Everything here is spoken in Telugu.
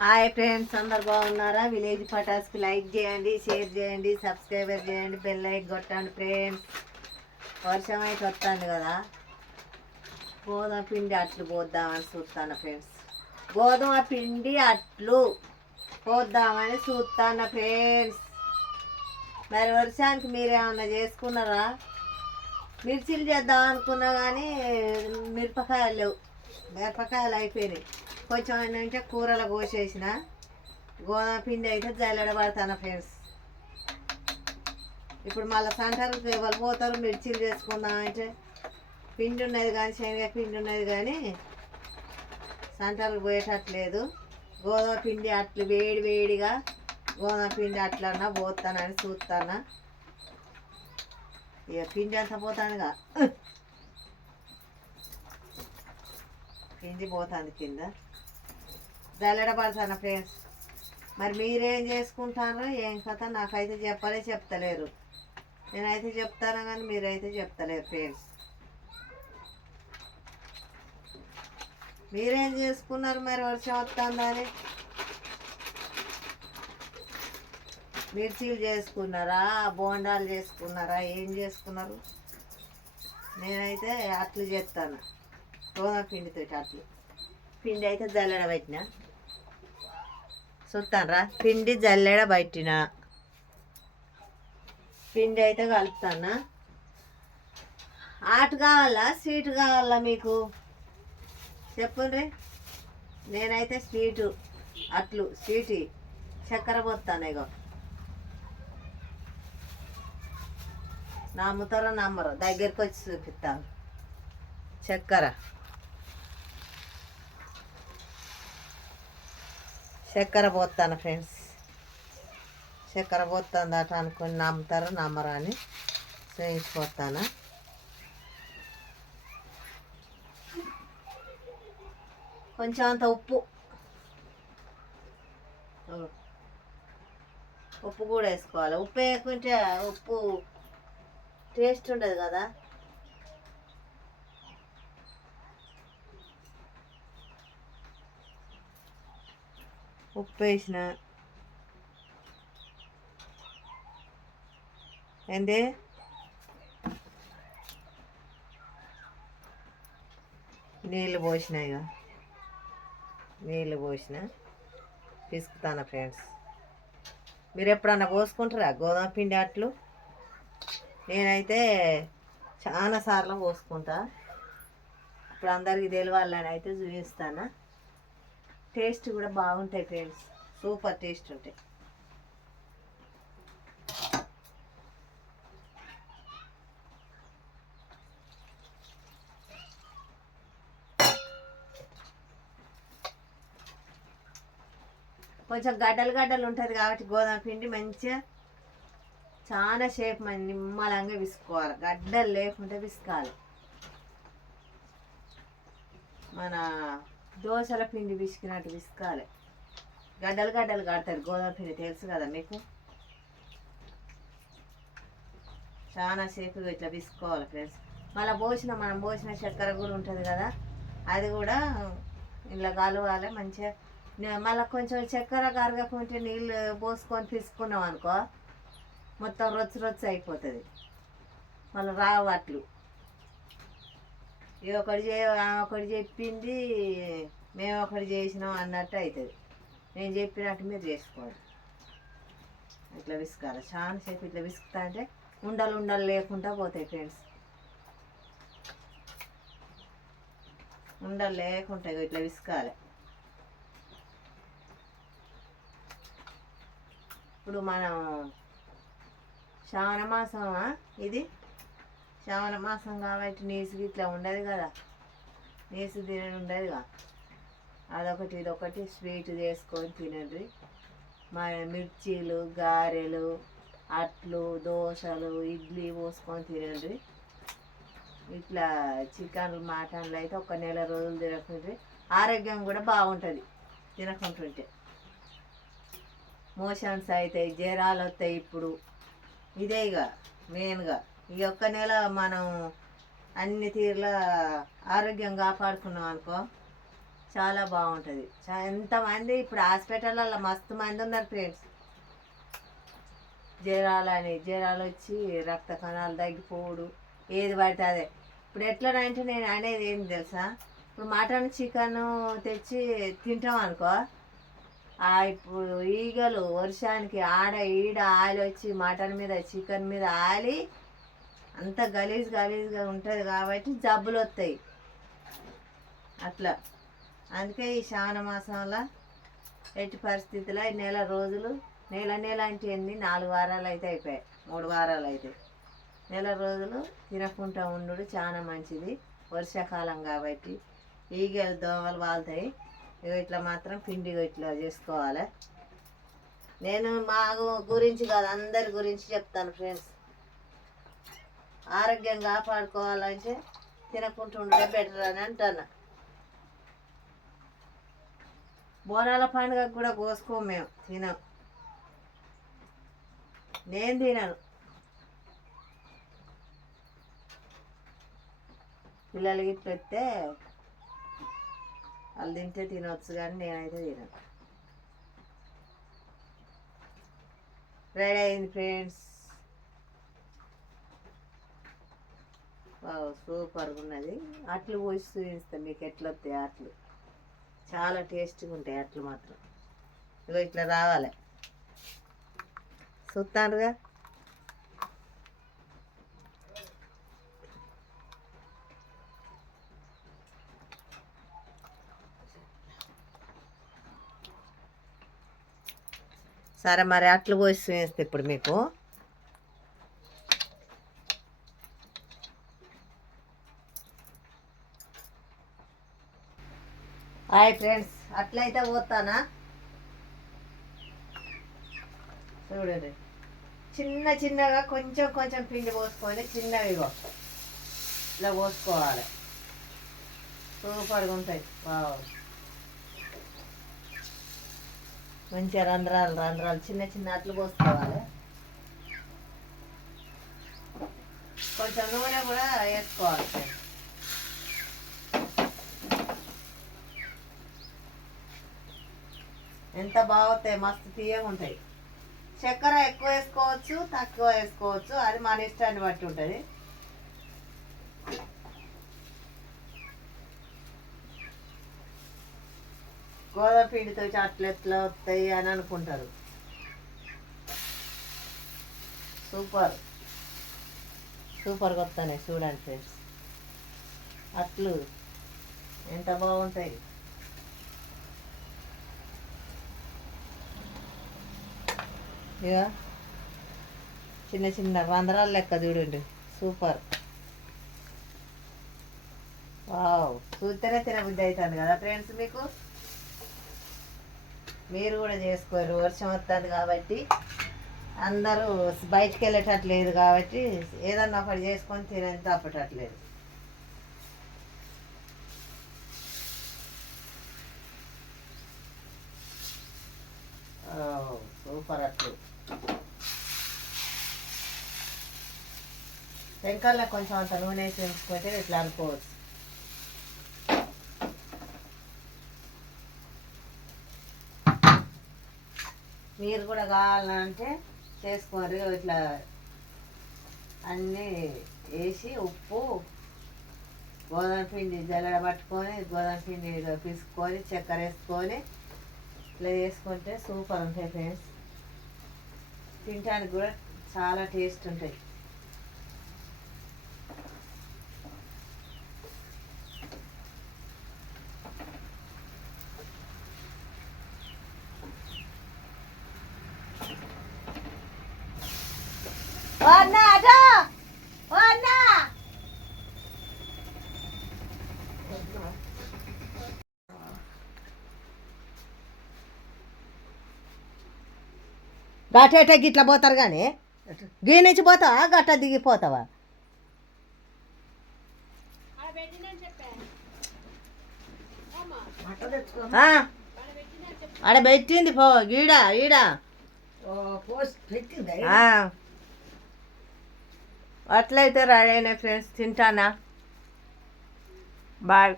హాయ్ ఫ్రెండ్స్ అందరు బాగున్నారా? విలేజ్ పటాస్కి లైక్ చేయండి షేర్ చేయండి సబ్స్క్రైబర్ చేయండి బెల్ లైక్ కొట్టండి ఫ్రెండ్స్. వర్షం అయితే వస్తుంది కదా. గోధుమ పిండి అట్లు పోద్దామని చూస్తాను ఫ్రెండ్స్. గోధుమ పిండి అట్లు పోద్దామని చూస్తాను ఫ్రెండ్స్. మరి వర్షానికి మీరేమన్నా చేసుకున్నారా? మిర్చిలు చేద్దాం అనుకున్నా కానీ మిరపకాయలు లేవు. మిరపకాయలు అయిపోయినాయి. కొంచెం ఏంటంటే కూరలు పోసేసిన గోధుమ పిండి అయితే జల్లెడ పడతాను ఫ్రెండ్స్. ఇప్పుడు మళ్ళీ సెంటర్కి ఎవరు పోతారు మిర్చీలు చేసుకుందాం అంటే పిండి ఉన్నది కానీ శనగ పిండి ఉన్నది కానీ సెంటర్కి పోయేటట్లేదు. గోధుమ పిండి అట్లు వేడి వేడిగా గోధుమ పిండి అట్లన్నా పోతానని చూస్తానా ఇక పిండి అంతా పోతానుగా. పిండి పోతుంది కింద. జల్లెడ ఫ్రెండ్స్ మరి మీరేం చేసుకుంటారో ఏం కథ నాకైతే చెప్పలే చెప్తలేరు. నేనైతే చెప్తాను కానీ మీరైతే చెప్తలేరు ఫ్రెండ్స్ మీరేం చేసుకున్నారు మరి వర్షం వస్తుందని మిర్చీలు చేసుకున్నారా? బోండాలు చేసుకున్నారా? ఏం చేసుకున్నారు? నేనైతే అట్లు చేస్తాను గోధుమ పిండితో అట్లు. పిండి అయితే జల్లడ పెట్టిన. చూస్తానరా పిండి జల్లెడ బయటిన? పిండి అయితే కలుపుతానా? ఆట కావాలా? స్వీట్ కావాలా మీకు? చెప్పండి నేనైతే స్వీటు అట్లు స్వీట్ చక్కెర పోతాను ఇగో. నమ్ముతారో నమ్మరు దగ్గరికి వచ్చి చూపిస్తాను చక్కెర. చక్కెర పోతాను ఫ్రెండ్స్. చక్కెర పోతుంది అట అనుకుని నమ్ముతారు నమ్మరా అని చేయించిపోతాను కొంచెం అంత ఉప్పు. ఉప్పు కూడా వేసుకోవాలి. ఉప్పు వేయకుంటే ఉప్పు టేస్ట్ ఉండదు కదా. ఉప్పు వేసిన ఏంది నీళ్ళు పోసిన ఇక నీళ్ళు పోసిన. పిసుకుతాను ఫ్రెండ్స్. మీరు ఎప్పుడన్నా పోసుకుంటారా గోధుమ పిండి అట్లు? నేనైతే చాలా సార్లు పోసుకుంటా. ఇప్పుడు అందరికీ తెలియాలని అయితే చూపిస్తాను. టేస్ట్ కూడా బాగుంటాయి ఫ్రెండ్స్. సూపర్ టేస్ట్ ఉంటాయి. కొంచెం గడ్డలు గడ్డలు ఉంటుంది కాబట్టి గోధుమ పిండి మంచిగా చాలా షేప్ మన నిమ్మలంగా విసుకోవాలి. గడ్డలు లేకుంటే విసుకాలి మన దోశల పిండి విసికినట్టు విసుకాలి గడ్డలు గడ్డలు కడతారు. గోధుమ పిండి తెలుసు కదా మీకు? చాలా సేపుగా ఇట్లా విసుకోవాలి ఫ్రెండ్స్ మళ్ళీ పోసిన మనం పోసిన చక్కెర కూడా ఉంటుంది కదా? అది కూడా ఇలా కలవాలి మంచిగా. మళ్ళీ కొంచెం చక్కెర కరగకుంటే నీళ్ళు పోసుకొని పిసుకున్నాం అనుకో మొత్తం రొచ్చు రొచ్చు అయిపోతుంది. మళ్ళీ రావట్లు ఇది ఒకటి చే ఒకటి చెప్పింది మేము ఒకటి చేసినాం అన్నట్టు అవుతుంది నేను చెప్పినట్టు మీరు చేసుకోవాలి ఇట్లా విసుకాలి చాలా సేపు ఇట్లా విసుకుతా అంటే ఉండలు ఉండలు లేకుండా పోతాయి ఫ్రెండ్స్. ఉండలు లేకుండా ఇట్లా విసుకాలి ఇప్పుడు మనం శ్రావణ మాసమా ఇది? శ్రావణ మాసం కాబట్టి నీసు ఇట్లా ఉండదు కదా. నీసు తినడం ఉండదుగా. అదొకటి ఇదొకటి స్వీట్ చేసుకొని తినండి. మా మిర్చీలు గారెలు అట్లు దోశలు ఇడ్లీ పోసుకొని తినండి. ఇట్లా చికెన్లు మటన్లు అయితే ఒక నెల రోజులు తినకుంటే ఆరోగ్యం కూడా బాగుంటుంది. తినకుంటుంటే. మోషన్స్ అవుతాయి జ్వరాలు వస్తాయి ఇప్పుడు. ఇదే ఇక మెయిన్గా ఈ ఒక్క నెల మనం అన్ని తీరుల ఆరోగ్యం కాపాడుకున్నాం అనుకో చాలా బాగుంటుంది. ఎంతమంది ఇప్పుడు హాస్పిటల్లో మస్తు మంది ఉన్నారు ఫ్రెండ్స్. జ్వరాలని జ్వరాలు వచ్చి రక్త కణాలు తగ్గిపోడు ఏది పడితే అదే. ఇప్పుడు ఎట్లనంటే నేను అనేది ఏం తెలుసా? ఇప్పుడు మటన్ చికెన్ తెచ్చి తింటాం అనుకో ఇప్పుడు ఈగలు వర్షానికి ఆడ ఈడ ఆలి వచ్చి మటన్ మీద చికెన్ మీద ఆలి అంత గలీజ్ గలీజ్గా ఉంటుంది కాబట్టి జబ్బులు వస్తాయి అట్లా. అందుకే ఈ శ్రావణ మాసంలో ఎట్టి పరిస్థితుల్లో ఈ నెల రోజులు నెల నెల అంటే ఎన్ని? నాలుగు వారాలు అయితే అయిపోయాయి. మూడు వారాలు అయితే నెల రోజులు తినకుండా ఉండు చాలా మంచిది. వర్షాకాలం కాబట్టి ఈగలు దోమలు వాళ్తాయి. ఇగో ఇట్లా మాత్రం పిండి ఇట్లా చేసుకోవాలి. నేను మా గురించి కాదు అందరి గురించి చెప్తాను ఫ్రెండ్స్. ఆరోగ్యం కాపాడుకోవాలంటే తినకుండా ఉండడే బెటర్ అని అంటాను. బోనాల పండుగ కూడా కోసుకోము మేము తినం. నేను తినను. పిల్లలకి పెడితే వాళ్ళు తింటే తినవచ్చు కానీ నేనైతే తినను. రెడీ అయింది ఫ్రెండ్స్ సూపర్గా ఉన్నది అట్లు పోసి చూపిస్తాను మీకు ఎట్లా వస్తాయి అట్లు. చాలా టేస్టీగా ఉంటాయి అట్లు మాత్రం. ఇగో ఇట్లా రావాలి. చూస్తానుగా సరే మరి అట్లు పోసి వేస్తే ఇప్పుడు మీకు. హాయ్ ఫ్రెండ్స్ అట్లయితే పోతానా? చూడండి. చిన్న చిన్నగా కొంచెం కొంచెం పిండి పోసుకొని చిన్నవిగో ఇలా పోసుకోవాలి. సూపర్గా ఉంటాయి. వావ్. మంచిగా రంధ్రాలు రంధ్రాలు చిన్న చిన్న అట్లు పోసుకోవాలి. కొంచెం నూనె కూడా వేసుకోవాలి. ఎంత బాగుతాయి మస్తు తీయగా ఉంటాయి. చక్కెర ఎక్కువ వేసుకోవచ్చు తక్కువ వేసుకోవచ్చు అది మన ఇష్టాన్ని బట్టి ఉంటుంది. గోధుమ పిండితో అట్లు ఎట్లా వస్తాయి అని అనుకుంటారు. సూపర్. సూపర్గా వస్తాయి చూడండి ఫ్రెండ్స్. అట్లు ఎంత బాగుంటాయి. ఇక చిన్న చిన్న రంధ్రాలు లెక్క చూడండి. సూపర్. వావ్. చూస్తేనే తినబుద్ధి అవుతుంది కదా ఫ్రెండ్స్ మీకు? మీరు కూడా చేసుకోరు. వర్షం వస్తుంది కాబట్టి అందరూ బయటికి వెళ్ళేటట్లేదు కాబట్టి ఏదన్నా ఒకటి చేసుకొని తినేది తప్పటట్లేదు సూపర్ అట్లు వెంకల్లో కొంచెం అంత నూనె వేసి ఉంచుకుంటే ఇట్లా అనుకోవచ్చు మీరు కూడా కావాలంటే చేసుకోరు ఇట్లా అన్నీ వేసి ఉప్పు గోధుమ పిండి జల్లడ పట్టుకొని గోధుమ పిండి పిసుకొని చక్కెర వేసుకొని ఇట్లా చేసుకుంటే సూపర్ ఉంటాయి ఫ్రెండ్స్ తినడానికి కూడా చాలా టేస్ట్ ఉంటాయి ఓ అన్న అటో ఓ అన్న గట్ట గిట్ల పోతారు కానీ గీ నుంచి పోతావా గట్ట దిగిపోతావా? ఆడ పెట్టింది పో ఈడ ఆ. అట్లయితే రెడీ అయినాయి ఫ్రెండ్స్ తింటానా? బాయ్.